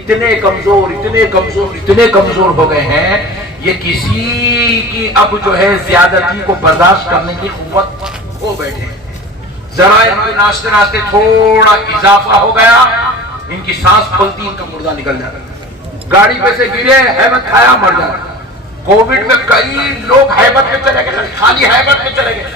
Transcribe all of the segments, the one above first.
اتنے کمزور ہو گئے ہیں، یہ کسی کی اب جو ہے زیادتی کو برداشت کرنے کی قوت کھو بیٹھے ہیں۔ ذرا ان کو ناشتے تھوڑا اضافہ ہو گیا، ان کی سانس پھولتی، ان کا مردہ نکل جاتا، گاڑی پہ سے گرے، ہیبت کھایا، مر جاتا۔ کووڈ میں کئی لوگ ہیبت میں چلے گئے، خالی ہیبت میں چلے گئے،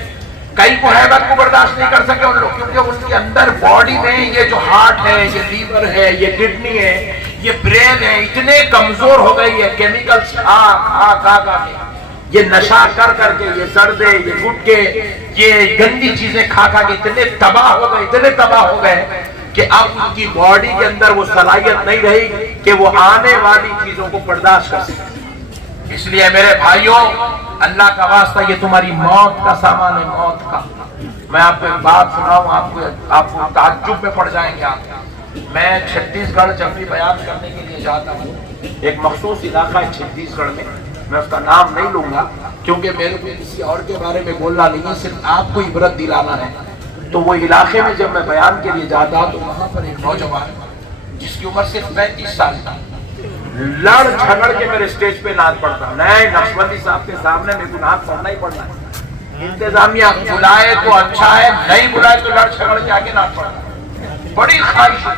کئی کو ہیبت کو برداشت نہیں کر سکے ان لوگ، کیونکہ ان کے اندر باڈی میں یہ جو ہارٹ ہے، یہ لیور ہے، یہ کڈنی ہے، یہ برین ہے، اتنے کمزور ہو گئی ہے کیمیکلز کھا کے، یہ نشہ کر کے، یہ سردے، یہ گٹکے، یہ گندی چیزیں کھا کے اتنے تباہ ہو گئے کہ اب ان کی باڈی کے اندر وہ صلاحیت نہیں رہی کہ وہ آنے والی چیزوں کو برداشت کر سکے۔ اس لیے میرے بھائیوں، اللہ کا واسطہ یہ تمہاری موت کا سامان ہے، موت کا۔ میں آپ کو ایک بات سناؤں، آپ کو تعجب میں پڑ جائیں گے۔ میں چھتیس گڑھ جب بھی بیان کرنے کے لیے جاتا ہوں، ایک مخصوص علاقہ ہے چھتیس گڑھ میں اس کا نام نہیں لوں گا کیونکہ میرے کو کسی اور کے بارے میں بولنا نہیں ہے، صرف آپ کو عبرت دلانا ہے۔ تو وہ علاقے میں جب میں بیان کے لیے جاتا تو وہاں پر ایک نوجوان جس کی عمر صرف 35 سال تھا، لڑ جھگڑ کے میرے اسٹیج پہ نعت پڑھتا، نئے نقشبندی صاحب کے سامنے میرے کو نعت پڑھنا ہی پڑنا ہے۔ انتظامیہ بلائے تو اچھا ہے، نہیں بلائے تو لڑ جھگڑ کے آگے نعت پڑھنا، بڑی خواہش ہے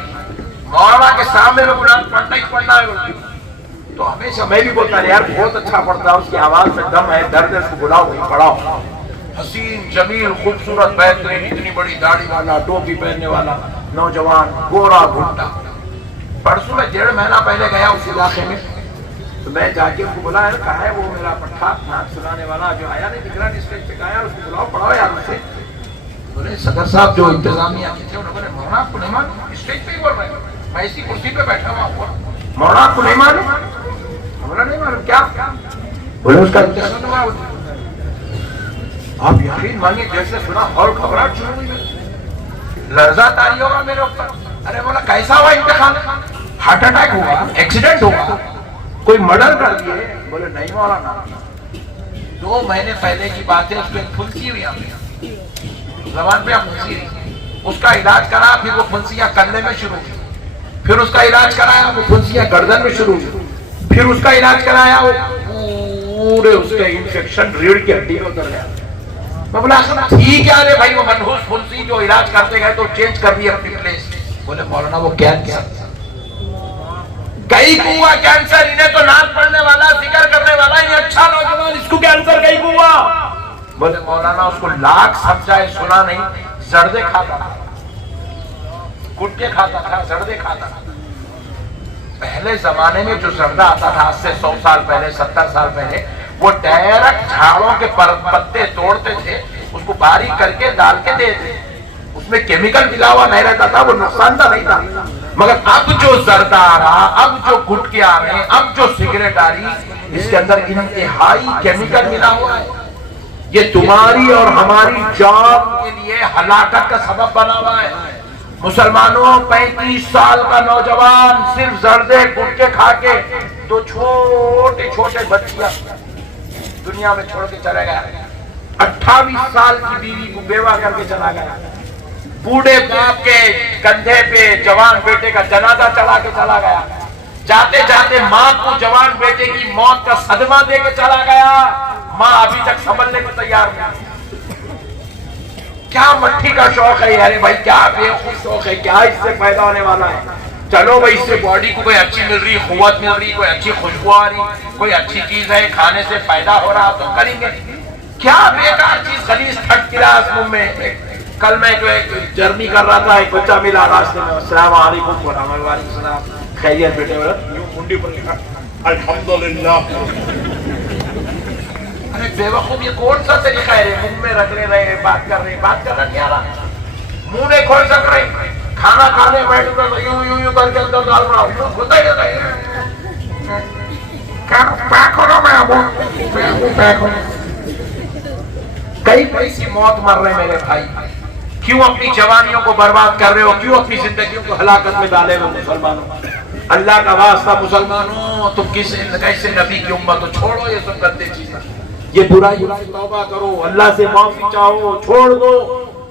مولانا کے سامنے میں نعت پڑھنا ہی پڑھنا ہے۔ تو ہمیشہ میں بھی بولتا ہے یار بہت اچھا پڑھتا ہے، اس کی آواز میں دم ہے، درد ہے، اس کو بلاؤ وہی پڑھاؤ۔ حسین جمیل خوبصورت بہترین، اتنی بڑی داڑھی والا، ٹوپی پہننے والا نوجوان، گورا گھنٹا۔ پرسوں میں 1.5 مہینہ پہلے گیا اس علاقے میں، تو میں جا کے اس کو بولا یار کہا ہے وہ میرا پٹھا نعت سنانے والا جو آیا نہیں دکھ رہا نہیں اسٹیج پہ، کہا یار اس کو بلاؤ پڑھاؤ یار اس سے۔ بولے صدر صاحب جو انتظامیہ کے تھے انہوں نے مولانا آپ کو نہیں معلوم، اسٹیج پہ ہی بول رہے ہیں، میں اسی کرسی پہ بیٹھا ہوا ہوں، مولانا آپ کو نہیں معلوم؟ مولانا نہیں معلوم کیا؟ بولے اس کا امتحان ہوا۔ آپ یقین مانیے جیسے سنا اور گھبراہٹ شروع ہوئی، لرزہ طاری ہوگا میرے اوپر۔ ارے بولا کیسا ہوا امتحان؟ ہارٹ اٹیک ہوا، ایکسیڈنٹ ہوا، کوئی مرڈر کر دیے؟ بولے نہیں مولانا، 2 مہینے پہلے کی بات ہے، اس کو ایک پھنسی ہوئی زبان پہ پھنسی رہی، اس کا علاج کرا، پھر وہ پھنسیاں کندھے میں شروع ہوئی، پھر اس کا علاج کرایا، وہ پھنسیاں گردن میں شروع ہوئی، پھر اس کا علاج کرایا، وہ پورے اس کے انفیکشن ریڑھ کی ہڈی میں اتر گیا۔ میں بولا ٹھیک ہے ارے بھائی وہ منحوس پھنسی جو علاج کرتے گئے تو چینج کر دی اپنی پلیس۔ بولے مولانا وہ کینسر، کئی کو ہوا کینسر، انہیں تو نعت پڑھنے والا، ذکر کرنے والا، یہ اچھا نوجوان، اس کو کینسر کئی کو ہوا؟ بولے مولانا اس کو لاکھ سمجھائے سنا نہیں، زردے کھاتا تھا، گٹکے کھاتا تھا، زردے کھاتا تھا۔ پہلے زمانے میں جو زردہ آتا تھا، آج سے 100 سال پہلے، 70 سال پہلے، وہ ڈائریکٹ جھاڑوں کے پتے توڑتے تھے، اس کو باریک کر کے ڈال کے دیتے، اس میں کیمیکل ملا ہوا نہیں رہتا تھا، وہ نقصان دہ نہیں تھا۔ مگر اب جو زردہ آ رہا، اب جو گٹکے آ رہے ہیں، اب جو سگریٹ آ رہی، اس کے اندر انتہائی کیمیکل ملا ہوا ہے، یہ تمہاری اور ہماری جان کے لیے ہلاکت کا سبب بنا ہوا ہے۔ مسلمانوں 35 سال کا نوجوان صرف زردے گٹکے کھا کے 2 چھوٹے بچیاں دنیا میں چھوڑ کے چلے گیا، 28 سال کی بیوی کو بیوہ کر کے چلا گیا، بوڑھے باپ کے کندھے پہ جوان بیٹے کا جنازہ چلا کے چلا گیا، جاتے جاتے ماں کو جوان بیٹے کی موت کا صدمہ دے کے چلا گیا، ماں ابھی تک سنبھلنے کو تیار نہیں۔ کیا مٹھی کا شوق ہے یار بھائی، کیا بے خوش شوق ہے، کیا اس سے پیدا ہونے والا ہے؟ چلو بھائی اس سے باڈی کو کوئی اچھی مل رہی، قوت مل رہی، کوئی اچھی خوشبو آ رہی، کوئی اچھی چیز ہے کھانے سے پیدا ہو رہا تو کریں گے۔ کیا بیکار چیز خلیج تھرڈ کلاس روم میں۔ کل میں جو ایک جرنی کر رہا تھا، ایک بچہ ملا راستے میں، السلام علیکم ورحمۃ اللہ، وعلیکم السلام، خیریت بیٹے؟ منڈی پر لکھا الحمدللہ۔ ارے بے وقوف یہ کون سا طریقہ ہے؟ منہ میں رکھ لے رہے، بات کر رہے، بات کرنا نہیں آ رہا، منہ نہیں کھول سک رہے، کھانا کھانے بیٹھ کر یوں کر کے اندر ڈال رہا ہوں، ہوتا ہی نہیں۔ پیک ہونا میں ابو پیک ہونا۔ کئی ایسی موت مر رہے میرے بھائی، کیوں اپنی جوانیوں کو برباد کر رہے ہو؟ کیوں اپنی زندگیوں کو ہلاکت میں ڈالے ہو؟ مسلمانوں اللہ کا واسطہ، مسلمانوں تم کیسے نبی کی امت ہو؟ چھوڑو یہ سب گندے چیزیں، یہ برائی توبہ کرو، اللہ سے معافی چاہو، چھوڑ دو۔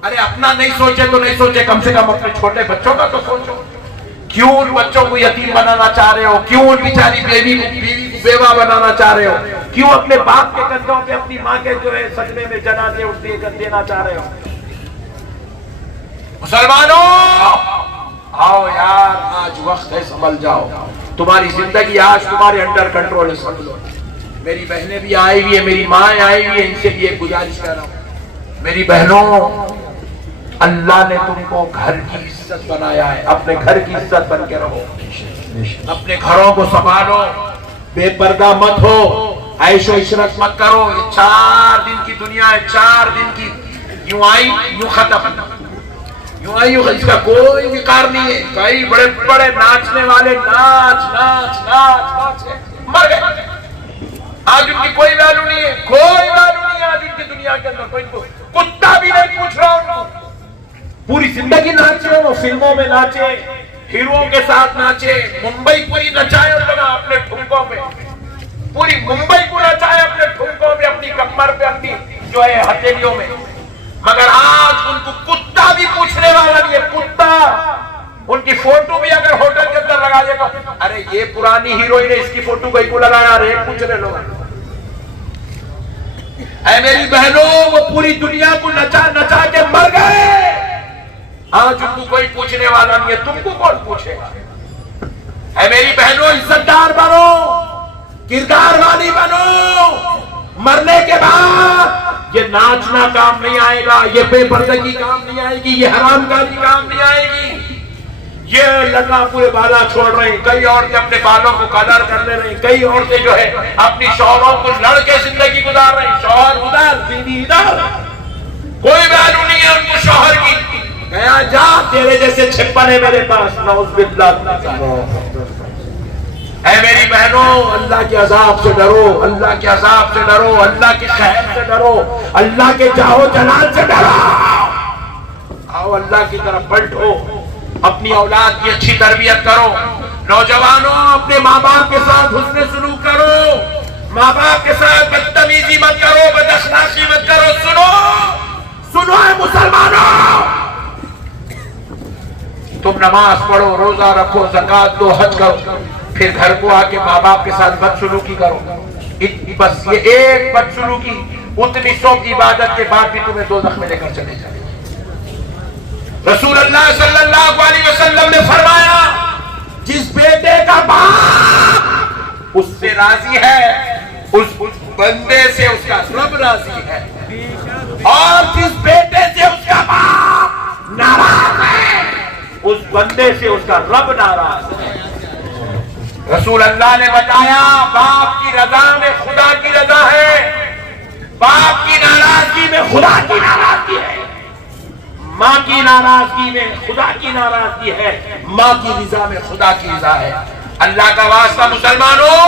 ارے اپنا نہیں سوچے تو نہیں سوچے، کم سے کم اپنے چھوٹے بچوں کا تو سوچو۔ کیوں ان بچوں کو یتیم بنانا چاہ رہے ہو؟ کیوں ان بیچاری بیوی کو بیوہ بنانا چاہ رہے ہو؟ کیوں اپنے باپ کے کندھوں پہ اپنی ماں کے جو ہے صدمے میں جنازے اٹھ دینا چاہ رہے ہو؟ مسلمانوں آؤ یار، آج وقت ہے، سنبھل جاؤ. تمہاری زندگی آج تمہارے انڈر کنٹرول ہے، سمجھ لو. میری بہنیں بھی آئی ہوئی ہیں، میری ماں آئی ہوئی ہے، ان سے بھی ایک گزارش کر رہا ہوں، میری بہنوں، اللہ نے تم کو گھر کی عزت بنایا ہے، اپنے گھر کی عزت بن کے رہو، اپنے گھروں کو سنبھالو، بے پردہ مت ہو، عیش و عشرت مت کرو. یہ 4 دن کی دنیا ہے، 4 دن کی، یوں آئی یوں ختم، یوں آئی یوں، اس کا کوئی وقار نہیں ہے. کئی بڑے بڑے ناچنے والے ناچ مر گئے، آج ان کی کوئی ویلو نہیں ہے، کوئی ویلو نہیں ہے آج ان کی دنیا کے اندر. کوئی کتا بھی نہیں پوچھ رہا ان کو. پوری زندگی ناچے، وہ فلموں میں ناچے، ہیروؤں کے ساتھ ناچے، ممبئی پوری نچائے اپنے ٹھمکوں پہ، پوری ممبئی کو نچائے اپنے ٹھمکوں پہ، اپنی کمر پہ، اپنی جو ہے ہتھیلیوں میں. مگر آج ان کو کتا بھی پوچھنے والا نہیں ہے. کتا ان کی فوٹو بھی اگر ہوٹل کے اندر لگا دے گا، ارے یہ پرانی ہیروئن ہے، اس کی فوٹو کہیں کو لگایا، ارے پوچھ رہے لوگ. اے میری بہنوں، وہ پوری دنیا کو نچا کے مر گئے، آج ان کو کوئی پوچھنے والا نہیں ہے. تم کو کون پوچھے گا؟ اے میری بہنوں، عزت دار بنو، کردار والی بنو. مرنے کے بعد یہ ناچنا کام نہیں آئے گا، یہ بے پردگی کام نہیں آئے گی، یہ حرام کاری کام نہیں آئے گی. یہ لڑکا پورے بالا چھوڑ رہے ہیں، کئی عورتیں اپنے بالوں کو کلر کر لے رہی ہیں، کئی عورتیں جو ہے اپنی شوہروں کو لڑ کے زندگی گزار رہی ہیں. شوہر ادھر، بیوی ادھر، کوئی ویلو نہیں ہے ان کو شوہر کی. گیا جا، تیرے جیسے چھپن ہے میرے پاس، نعوذ باللہ. اے میری بہنوں، اللہ کے عذاب سے ڈرو، اللہ کے عذاب سے ڈرو، اللہ کے قہر سے ڈرو، اللہ کے جاہو جلال سے ڈرو. آؤ اللہ کی طرف پلٹو، اپنی اولاد کی اچھی تربیت کرو. نوجوانوں، اپنے ماں باپ کے ساتھ حسن سلوک کرو، ماں باپ کے ساتھ بدتمیزی مت کرو، بد اخلاقی مت کرو. سنو اے مسلمانوں، تم نماز پڑھو، روزہ رکھو، زکوٰۃ دو، حج کرو، پھر گھر کو آ کے ماں باپ کے ساتھ بدسلوکی کرو. بس یہ ایک بدسلوکی اتنی سو کی عبادت کے بعد بھی تمہیں دوزخ میں لے کر چلے جائے. رسول اللہ صلی اللہ علیہ وسلم نے فرمایا، جس بیٹے کا باپ اس سے راضی ہے، اس بندے سے اس کا رب راضی ہے، اور جس بیٹے سے اس کا باپ ناراض ہے، اس بندے سے اس کا رب ناراض ہے. رسول اللہ نے بتایا، باپ کی رضا میں خدا کی رضا ہے، باپ کی ناراضگی میں خدا کی ناراضگی ہے، ماں کی ناراضگی میں خدا کی ناراضگی ہے، ماں کی رضا میں خدا کی رضا ہے. اللہ کا واسطہ مسلمانوں،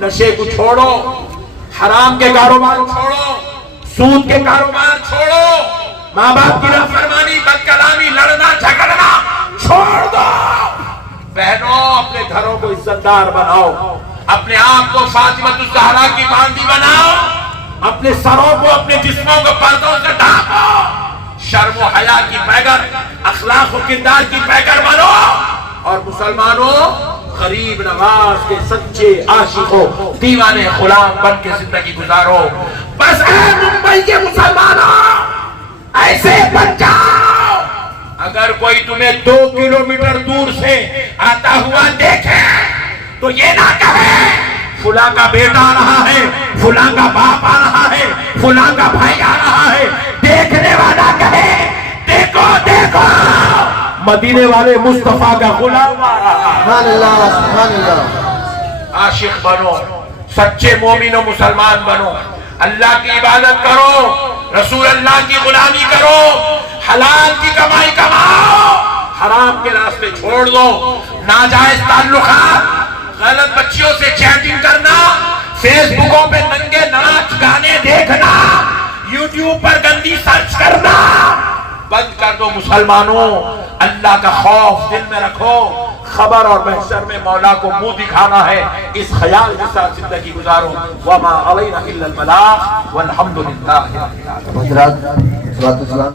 نشے کو چھوڑو، حرام کے کاروبار چھوڑو، سود کے کاروبار چھوڑو، ماں باپ کی نافرمانی، بد کلامی، لڑنا جھگڑنا چھوڑ دو. بہنوں، اپنے گھروں کو عزت دار بناؤ، اپنے آپ کو فاطمہ الزہرا کی باندی بناؤ، اپنے سروں کو، اپنے جسموں کو پردوں سے ڈھانپو، شرم و حیا کی پیکر، اخلاق و کردار کی پیکر بنو. اور مسلمانوں، غریب نواز کے سچے عاشقوں، دیوانے غلام بن کے زندگی گزارو. بس اے ممبئی کے مسلمانوں، ایسے بن جاؤ، اگر کوئی تمہیں 2 کلومیٹر دور سے آتا ہوا دیکھے تو یہ نہ کہے فلاں کا بیٹا آ رہا ہے، فلاں کا باپ آ رہا ہے، فلاں کا بھائی آ رہا ہے. دیکھنے والا کہے، دیکھو دیکھو، مدینے والے مصطفیٰ کا غلام آ رہا ہے. سبحان اللہ، سبحان اللہ. عاشق بنو، سچے مومن و مسلمان بنو، اللہ کی عبادت کرو، رسول اللہ کی غلامی کرو، حلال کی کمائی کماؤ، حرام کے راستے چھوڑ دو. ناجائز تعلقات، غلط بچیوں سے چیٹنگ کرنا، فیس بکوں پہ ننگے ناچ گانے دیکھنا، یوٹیوب پر گندی سرچ کرنا بند کر دو. مسلمانوں، اللہ کا خوف دل میں رکھو، خبر اور محشر میں مولا کو منہ دکھانا ہے، اس خیال کے ساتھ زندگی گزارو. وما علینا الا البلاغ والحمد للہ. حضرات